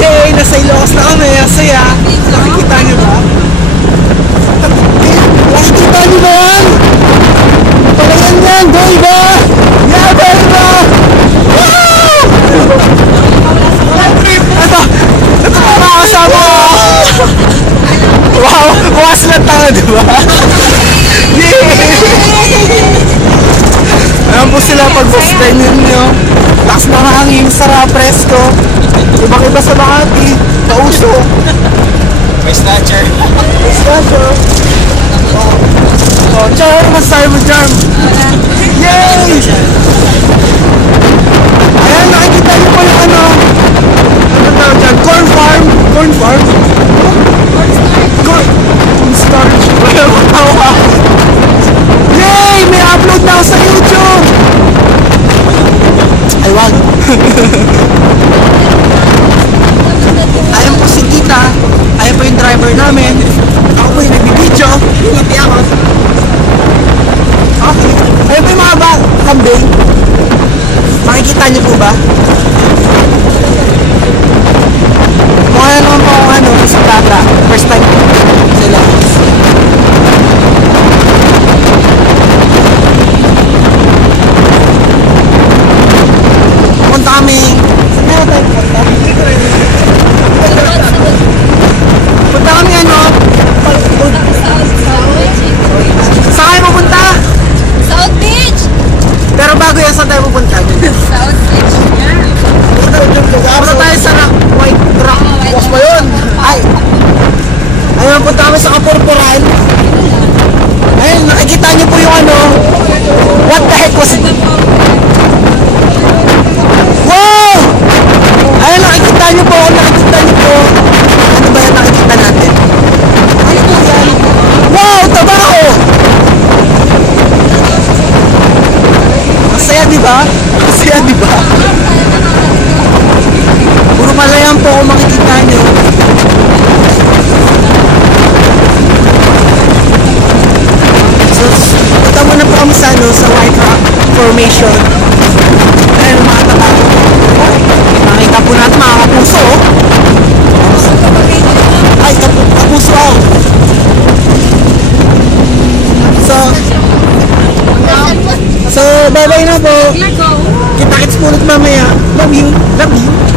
Yay! Nasa Ilocos na kami. Ang saya. Nakikita niyo ba? Nakikita niyo ba yan? Palayan yan! Boy ba? Yeah, boy ba? Wow! Ito mga kasama ko! Wow! Bukas lang tanga, diba? Yay! Ayan po sila pag bus time ninyo. Lakas ng hangin, sarap, presko. Ibang-iba sa Makati, kauso. May snatcher. May snatcher. Oh, charm! Masasabi mo, charm! Yay! Ayan, nakikita niyo po yung ano tawag dyan? Corn farm? Corn farm? Corn starch. Wala mo tawa. Yay! May upload na ako sa YouTube! Ay, wag. Ayan po si Tita. Ayan po yung driver namin. Ako po yung nagbibidyo. Hindi ako. Okay. Ayan po yung mga kambing. Makikita niyo po ba? Mukha na naman po akong ano, sa bata. First time sila. Punta kami. Saan na tayo punta? Punta kami ano? Saan kayo pupunta? South Beach! Pero bago yan, saan tayo pupunta? South Beach, yeah. Punta tayo sa White Rock. Bukas pa yun. Ay! Ayun, punta kami sa Kapurpuran. Ayun, nakikita niyo po yung ano. What the heck was it? Wow! Ayun, nakikita niyo po. Nakikita niyo po. Ano ba yan nakikita natin? Ano po yan? Wow! Tabaho! Masaya, di ba? Masaya, di ba? Puro malayan po kung makikita nyo. So, punta muna po kami sa, ano, sa White Rock Formation. Ayan, mga tabaho. Nakita po natin mga kapuso. Ay, kapuso ako. So, bye-bye na po. Kita-kits po ulit mamaya. Love you. Love you.